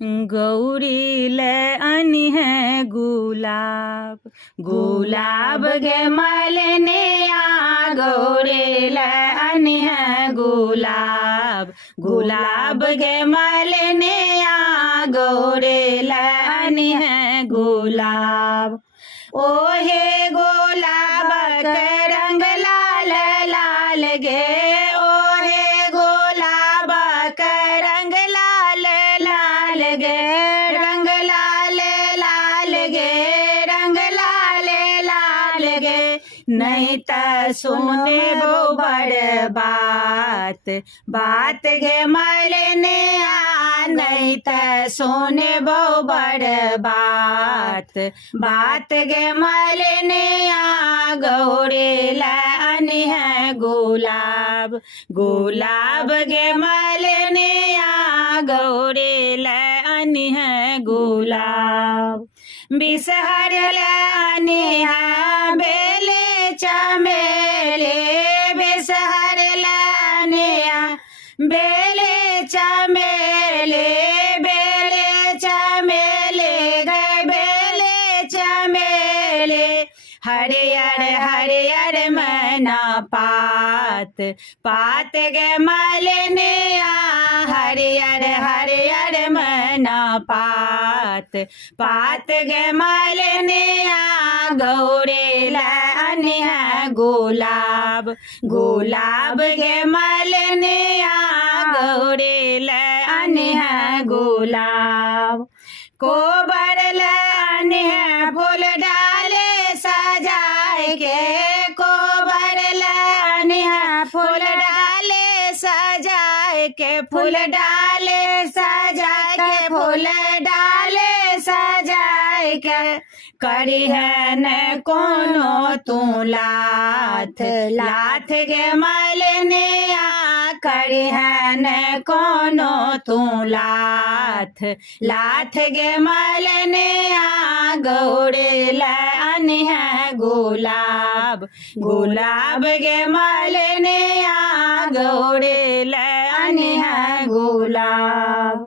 गौरी ले अनि है गुलाब, गुलाब गे मलने आ गौरी ले अनि है गुलाब, गुलाब गे मलने आ गौरी ले अनि है गुलाब। ओहे गुलाब के रंग लाल लाल गे, ओहे गुलाब के रंग लाल लाल गे, रंग लाल लाल गे, रंग लाल लाल गे। नहीं त सुने वो बड़ बात, बात गे मलने आ, नहीं त सुने वो बड़ बात, बात गे मलने आ गौरी ले अनि है गुलाब, गुलाब गे मलने आ गौरी ले अनि है गुलाब। बिसहर ले अनि है बेले चमेले, बिसहर ले अनि है बेले चमेले, बेले चमेले गए बेले चमेले। हरियर हरियर मैना पात, पात गे मलने आ, हरियर हरियर मैना पात, पात गे मलने आ गौरी ले अनि है गुलाब, गुलाब गे मलने आ गौरी ले अनि है गुलाब। कोबर ले अनि है फूल डाले सजाए के, कोबर ले अनि है फूल डाले सजाए के, फूल डाले सजाए के, फूल डाले सजाए के। करी है न कोनो तू लाथ, लाथ गे मलने आ, करी है न कोनो तू लाथ, लाथ गे मलने आ गौरी ले अनि है गुलाब, गुलाब गे मलने आ गौरी ले अनि है गुलाब।